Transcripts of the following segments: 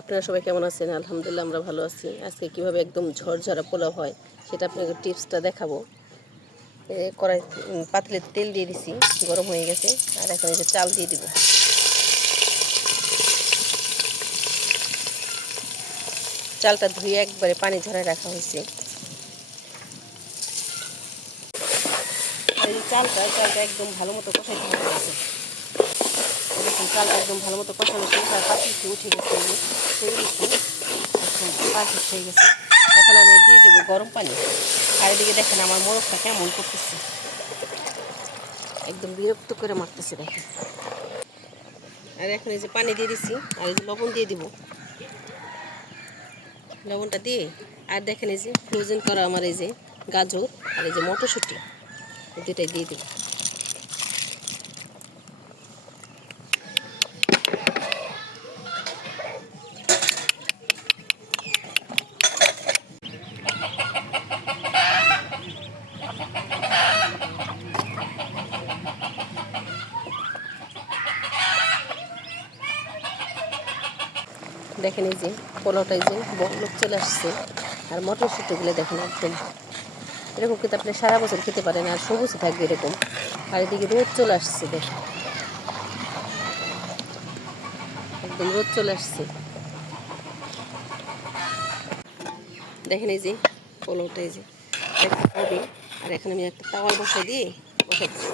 আপনারা সবাই কেমন আছেন? আলহামদুলিল্লাহ আমরা ভালো আছি। আজকে কিভাবে একদম ঝরঝরা পোলাও হয় সেটা আপনাকে টিপসটা দেখাবো। কড়াই পাতিলে তেল দিয়ে দিছি, গরম হয়ে গেছে। আর এখন এই যে চাল দিয়ে দিব। চালটা ধুয়ে একবারে পানি ঝরায় রাখা হয়েছে। আর এই চালটা একদম ভালো মতো কষাইতে হবে। দেখুন চালটা একদম ভালো মতো কষানো শেষ আর পাতিলটি উঠে গেছে, ছেড়ে দিচ্ছি। এখন পারফেক্ট হয়ে গেছে। এখন আমি দিয়ে দেবো গরম পানি। আর এদিকে দেখেন আমার মোরগটা কেমন করতেছে, একদম বিরক্ত করে মারতেছে দেখেন। আর এখন এই যে পানি দিয়ে দিছি, আর এই যে লবণ দিয়ে দিব। লবণটা দিয়ে আর দেখেন এই যে ফ্রোজেন করা আমার এই যে গাজর আর এই যে মটরশুঁটি, এই দুটাই দিয়ে দিব। দেখেন এই যে পোলাওটাই যে বলক চলে আসছে। আর মটরশুঁটিগুলো দেখেন একদম এরকম কিন্তু আপনি সারা বছর খেতে পারেন, আর সবুজ থাকবে এরকম। আর এদিকে রোদ চলে আসছে, দেখেন একদম রোদ চলে আসছে। দেখেন এই যে পোলাওটা এই যে হবে। আর এখন আমি একটা তাওয়াল বসাই দিয়ে বসাচ্ছি।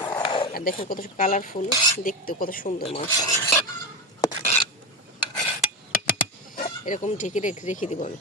আর দেখেন কত কালারফুল দেখতে, কত সুন্দর মাশাআল্লাহ। এরকম ঢেকে রেখে দিব আমি।